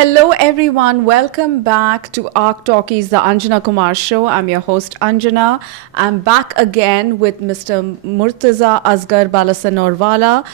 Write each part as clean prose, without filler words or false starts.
Hello, everyone. Welcome back to ARK Talkies, the Anjana Kumar show. I'm your host, Anjana. I'm back again with Mr. Murtaza Asgar Balasinourwala.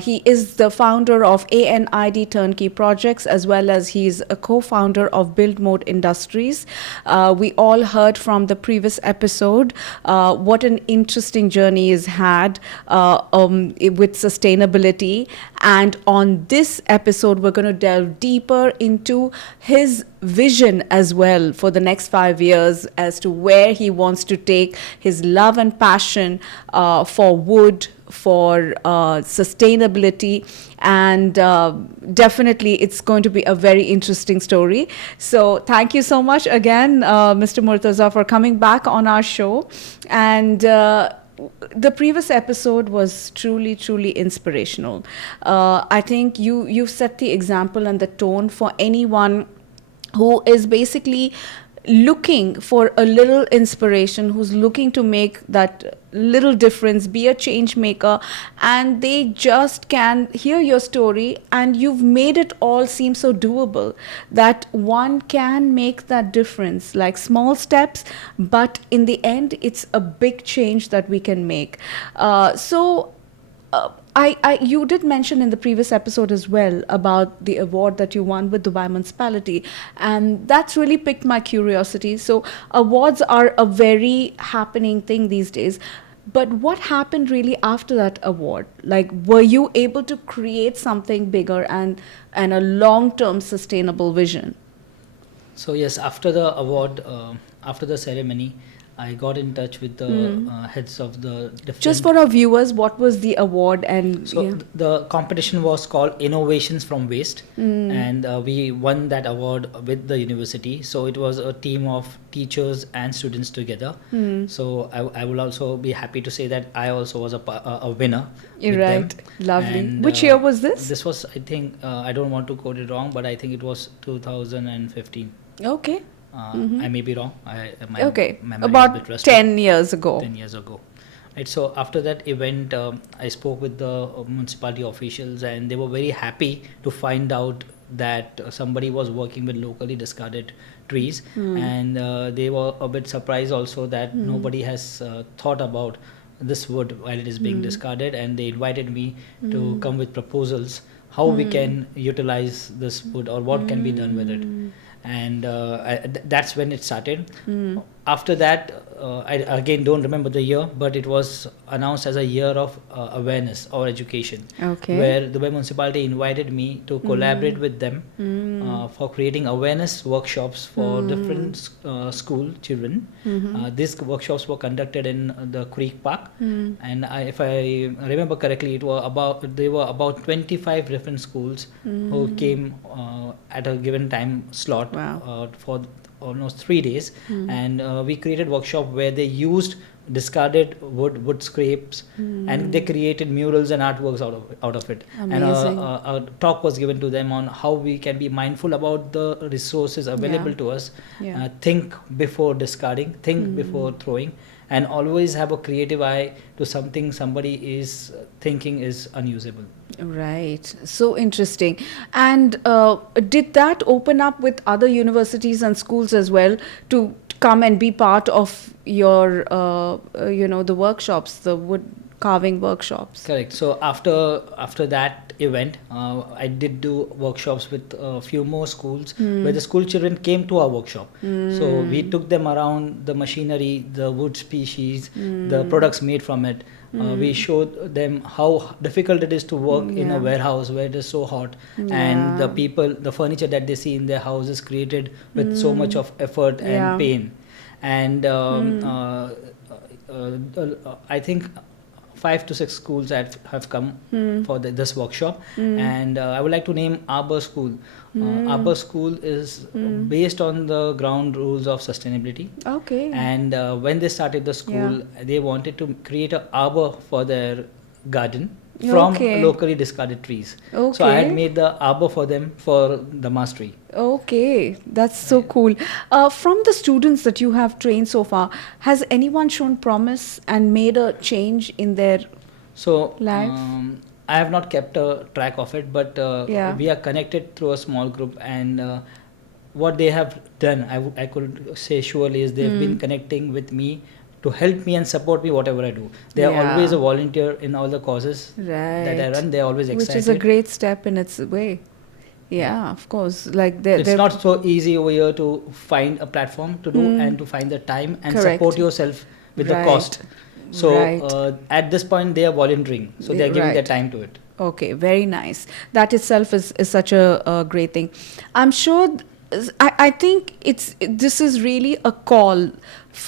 He is the founder of ANID Turnkey projects, as well as he's a co-founder of Buildmode Industries. We all heard from the previous episode what an interesting journey he's had with sustainability. And on this episode, we're going to delve deeper into his vision as well for the next 5 years as to where he wants to take his love and passion for wood, for sustainability, and definitely it's going to be a very interesting story. So thank you so much again, Mr. Murtaza, for coming back on our show. And the previous episode was truly inspirational. I think you've set the example and the tone for anyone who is basically looking for a little inspiration, who's looking to make that little difference, be a change maker, and they just can hear your story and you've made it all seem so doable that one can make that difference, like small steps, but in the end it's a big change that we can make. You did mention in the previous episode as well about the award that you won with Dubai Municipality, and that's really piqued my curiosity. So awards are a very happening thing these days. But what happened really after that award? Like, were you able to create something bigger and a long-term sustainable vision? So yes, after the award, after the ceremony, I got in touch with the heads of the different... Just for our viewers, what was the award? And So the competition was called Innovations from Waste, and we won that award with the university. So it was a team of teachers and students together. So I will also be happy to say that I also was a winner. You're with right. them. Lovely. And, Which year was this? This was, I think, I don't want to quote it wrong, but I think it was 2015. Okay. I may be wrong. My Okay, memory is a about bit rusty. 10 years ago. 10 years ago. Right, so after that event, I spoke with the municipality officials, and they were very happy to find out that somebody was working with locally discarded trees, and they were a bit surprised also that nobody has thought about this wood while it is being discarded, and they invited me to come with proposals how we can utilize this wood or what can be done with it. And that's when it started. After that, I again don't remember the year, but it was announced as a year of awareness or education, where the Dubai municipality invited me to collaborate with them for creating awareness workshops for different school children. These workshops were conducted in the Creek Park, and if I remember correctly, there were about 25 different schools who came at a given time slot for almost 3 days, and we created workshop where they used discarded wood scraps, and they created murals and artworks out of it. Amazing. And a talk was given to them on how we can be mindful about the resources available to us. Think before discarding, think before throwing, and always have a creative eye to something somebody is thinking is unusable. Right. So interesting. And did that open up with other universities and schools as well to come and be part of your, the workshops, the wood carving workshops? Correct. So after that event, I did do workshops with a few more schools where the school children came to our workshop. So we took them around the machinery, the wood species, the products made from it. We showed them how difficult it is to work in a warehouse where it is so hot, and the furniture that they see in their house is created with so much of effort and pain. And I think 5 to 6 schools have come for this workshop, and I would like to name Arbor School. Arbor School is based on the ground rules of sustainability. Okay. And when they started the school, they wanted to create an arbor for their garden from locally discarded trees. So I had made the arbor for them for the mastery. Okay, that's so cool. From the students that you have trained so far, has anyone shown promise and made a change in their life? I have not kept a track of it, but Yeah. we are connected through a small group, and what they have done, I could say surely, is they've been connecting with me to help me and support me whatever I do. They are Yeah. always a volunteer in all the causes that I Right. run. They're always Which excited. is a great step in its way. Yeah, of course. Like It's not so easy over here to find a platform to do and to find the time and Correct. support yourself with the Right. cost. So Right. at this point, they are volunteering, so they are giving their Right. time to it. Okay, very nice. That itself is such a great thing. I'm sure, I think this is really a call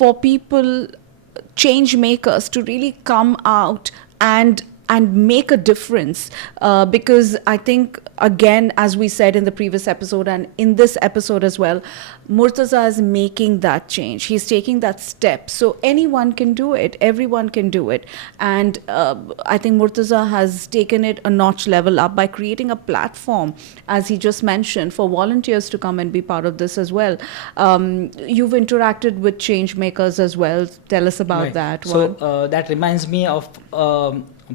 for people, change makers, to really come out and make a difference, because I think, again, as we said in the previous episode and in this episode as well, Murtaza is making that change. He's taking that step. So anyone can do it. Everyone can do it. And I think Murtaza has taken it a notch level up by creating a platform, as he just mentioned, for volunteers to come and be part of this as well. You've interacted with change makers as well. Tell us about Right. that. So that reminds me of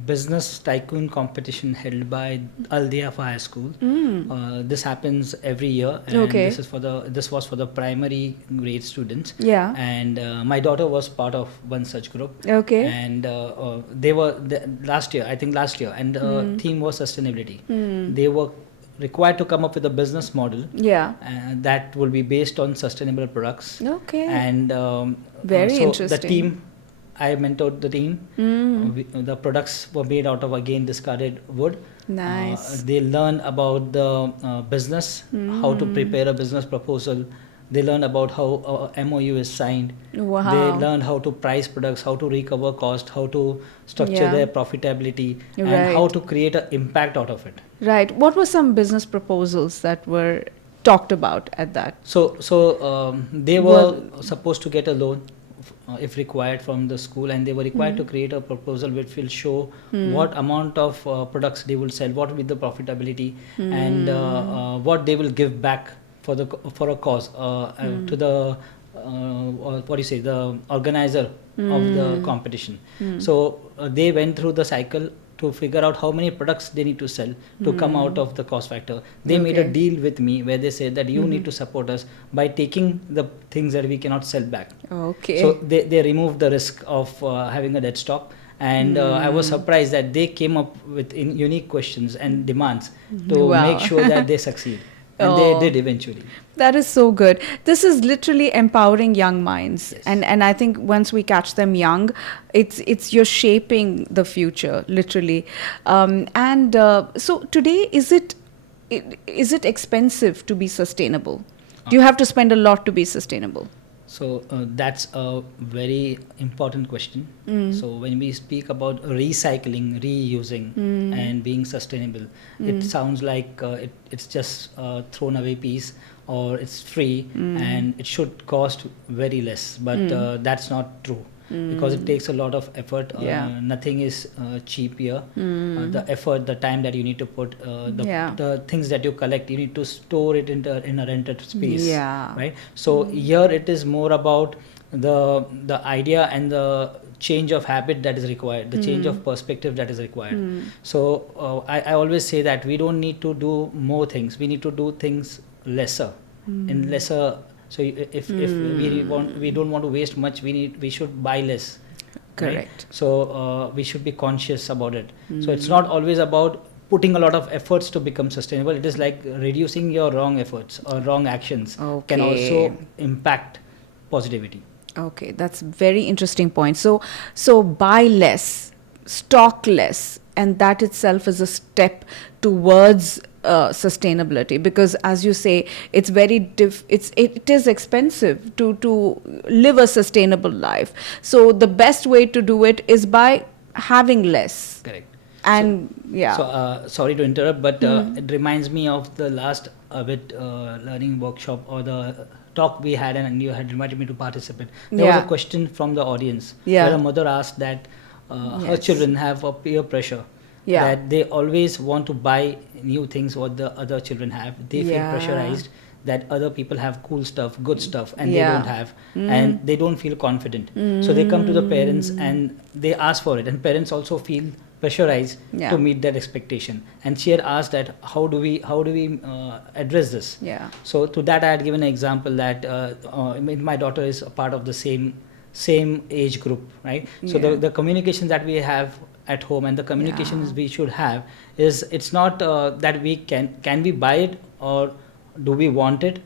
business tycoon competition held by Al Diafa High School. This happens every year, and Okay. this was for the primary grade students. Yeah. And my daughter was part of one such group. Okay. And they were last year, and theme was sustainability. They were required to come up with a business model Yeah. that will be based on sustainable products. Okay. And Very so interesting. the team, I mentored the team. The products were made out of, again, discarded wood. Nice. They learn about the business, how to prepare a business proposal. They learn about how MOU is signed. Wow. They learn how to price products, how to recover cost, how to structure Yeah. their profitability, and Right. how to create an impact out of it. Right. What were some business proposals that were talked about at that? So they were supposed to get a loan if required from the school, and they were required to create a proposal which will show what amount of products they will sell, what will be the profitability, and what they will give back for a cause to the the organizer of the competition. So they went through the cycle to figure out how many products they need to sell to come out of the cost factor. They made a Okay. deal with me where they said that you need to support us by taking the things that we cannot sell back. Okay. So they removed the risk of having a dead stock. And I was surprised that they came up with unique questions and demands to Wow. make sure that they succeed. And Oh. they did eventually. That is so good. This is literally empowering young minds. Yes. And I think once we catch them young, it's you're shaping the future, literally. So today, is it expensive to be sustainable? Do you have to spend a lot to be sustainable? So that's a very important question. So when we speak about recycling, reusing, and being sustainable, it sounds like it's just thrown away piece, or it's free and it should cost very less. But that's not true. Because it takes a lot of effort. Yeah. Nothing is cheap here. The effort, the time that you need to put, the things that you collect, you need to store it in a rented space. Yeah. Right. So here it is more about the idea and the change of habit that is required, the change of perspective that is required. So I always say that we don't need to do more things. We need to do things lesser, in lesser. So if we don't want to waste much, we should buy less. Correct. Right? So we should be conscious about it. So it's not always about putting a lot of efforts to become sustainable. It is like reducing your wrong efforts or wrong actions can Okay. also impact positivity. Okay, that's very interesting point. So buy less, stock less, and that itself is a step towards sustainability. Because, as you say, it's it is expensive to live a sustainable life. So the best way to do it is by having less. Correct. And So sorry to interrupt, but it reminds me of the last learning workshop, or the talk we had, and you had invited me to participate. There was a question from the audience where a mother asked that her children have a peer pressure, that they always want to buy new things what the other children have. They feel pressurized that other people have cool stuff, good stuff, and they don't have, and they don't feel confident. So they come to the parents and they ask for it, and parents also feel pressurized Yeah. to meet that expectation. And she had asked that how do we address this? Yeah. So to that I had given an example that my daughter is a part of the same age group, right? So Yeah. the communications that we have at home and the communications Yeah. we should have is, it's not that we can we buy it or do we want it.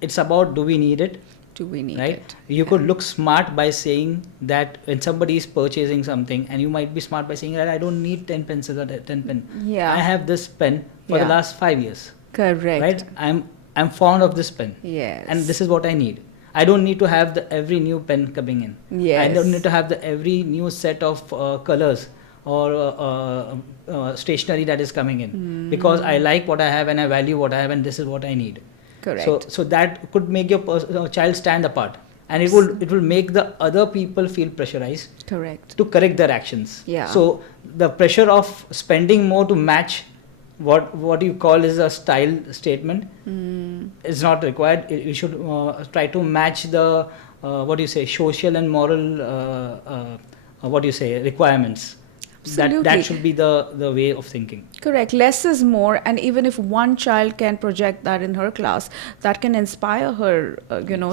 It's about, do we need it, Do we need right? it? You could look smart by saying that when somebody is purchasing something, and you might be smart by saying that I don't need 10 pencils or 10 pen. Yeah. I have this pen for the Yeah. last 5 years, Correct. right? I'm fond of this pen, Yes. and this is what I need. I don't need to have every new pen coming in. Yes. I don't need to have every new set of colors or stationery that is coming in, because I like what I have and I value what I have, and this is what I need. Correct. So that could make your child stand apart, and it will make the other people feel pressurized Correct. to correct their actions. Yeah. So the pressure of spending more to match what you call is a style statement is not required. We should try to match the social and moral requirements. Absolutely. That should be the way of thinking. Correct. Less is more, and even if one child can project that in her class, that can inspire her,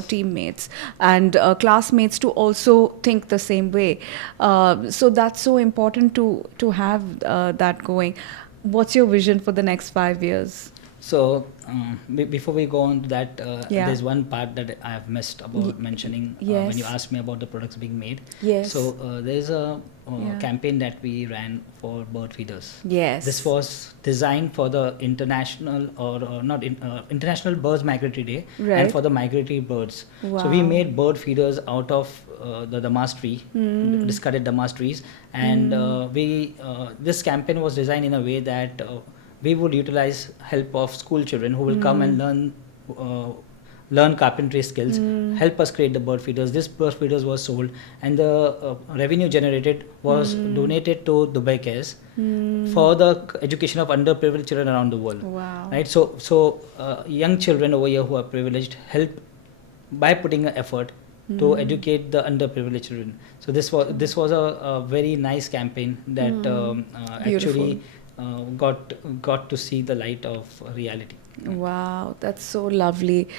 teammates and classmates to also think the same way. So that's so important to have that going. What's your vision for the next 5 years? So before we go on to that, Yeah. there's one part that I have missed about mentioning yes. when you asked me about the products being made. Yes. So there's a Yeah. campaign that we ran for bird feeders. Yes. This was designed for the international International Birds Migratory Day, Right. and for the migratory birds. So we Wow. made bird feeders out of the damas tree, discarded damas trees, and this campaign was designed in a way that we would utilize help of school children who will come and learn carpentry skills, help us create the bird feeders. This bird feeders was sold, and the revenue generated was donated to Dubai Cares for the education of underprivileged children around the world. Wow. Right. So young children over here who are privileged help by putting an effort to educate the underprivileged children. So this was a very nice campaign that actually got to see the light of reality. Wow, that's so lovely.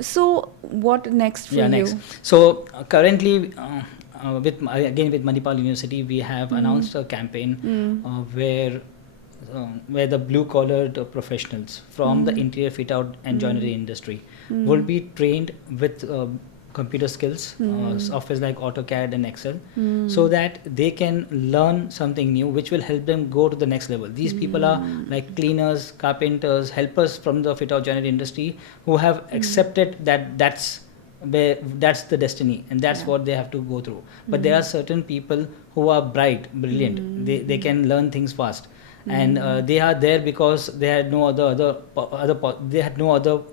So what next for you? Next. So currently, with Manipal University, we have announced a campaign where the blue-collared professionals from the interior fit-out and joinery industry will be trained with computer skills, softwares like AutoCAD and Excel, so that they can learn something new which will help them go to the next level. These people are like cleaners, carpenters, helpers from the fit-out joinery industry who have accepted that that's the destiny, and that's what they have to go through. But there are certain people who are brilliant. They can learn things fast, and they are there because they had no other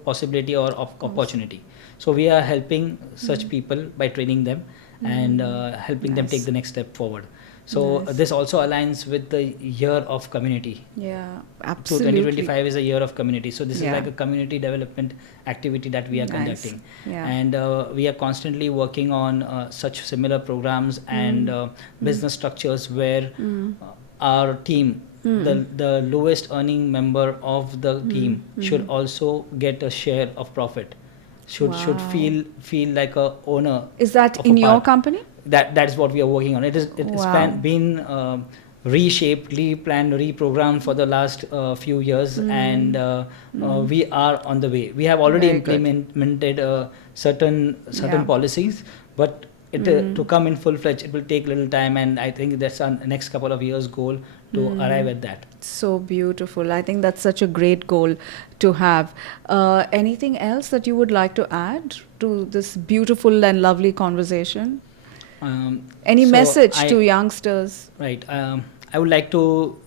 possibility or opportunity. So we are helping such people by training them and helping them take the next step forward. So this also aligns with the year of community. Yeah, So absolutely. 2025 is a year of community. So this is Yeah. like a community development activity that we are conducting. Yeah. And we are constantly working on such similar programs and business structures where our team, the lowest earning member of the team should also get a share of profit. Should feel like a owner. Is that of a in your part. company? That is what we are working on. It's been reshaped, replanned, reprogrammed for the last few years, and we are on the way. We have already Very good. implemented certain policies, but to come in full-fledged, it will take little time, and I think that's our next couple of years' goal to arrive at that. So beautiful. I think that's such a great goal to have. Anything else that you would like to add to this beautiful and lovely conversation? Any So message to youngsters? Right. I would like to.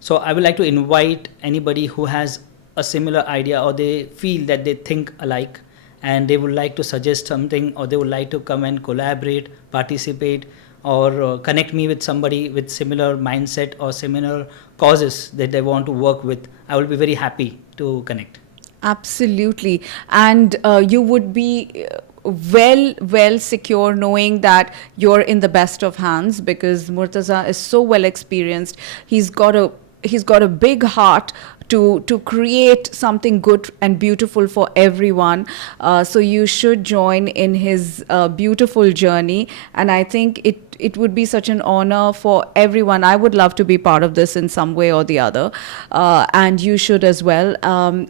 So I would like to invite anybody who has a similar idea, or they feel that they think alike, and they would like to suggest something, or they would like to come and collaborate, participate, or connect me with somebody with similar mindset or similar causes that they want to work with. I will be very happy to connect. Absolutely. And you would be well secure, knowing that you're in the best of hands, because Murtaza is so well experienced. He's got a big heart to create something good and beautiful for everyone. So you should join in his beautiful journey, and I think it would be such an honor for everyone. I would love to be part of this in some way or the other, and you should as well.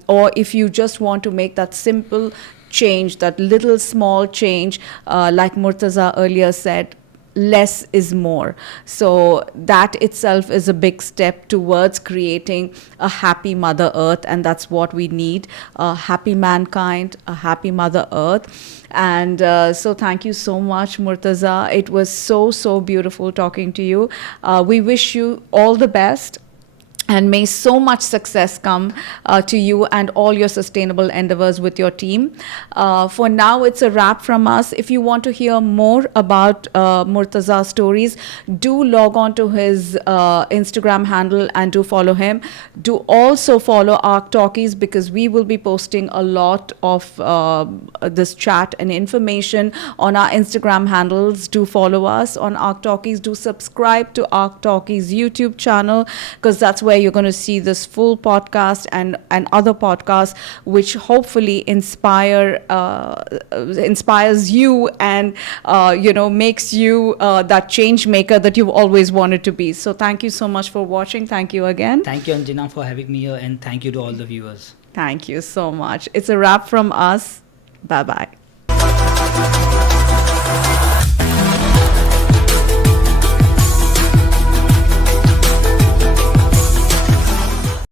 Or if you just want to make that simple change, that little small change, like Murtaza earlier said, less is more. So that itself is a big step towards creating a happy Mother Earth, and that's what we need: a happy mankind, a happy Mother Earth. And so thank you so much, Murtaza. It was so beautiful talking to you. We wish you all the best, and may so much success come to you and all your sustainable endeavors with your team. For now, it's a wrap from us. If you want to hear more about Murtaza's stories, do log on to his Instagram handle and do follow him. Do also follow ARK Talkies, because we will be posting a lot of this chat and information on our Instagram handles. Do follow us on ARK Talkies. Do subscribe to ARK Talkies YouTube channel, because that's where you're going to see this full podcast and other podcasts, which hopefully inspires you and makes you that change maker that you've always wanted to be. So thank you so much for watching. Thank you again. Thank you, Anjana, for having me here, and thank you to all the viewers. Thank you so much. It's a wrap from us. Bye bye.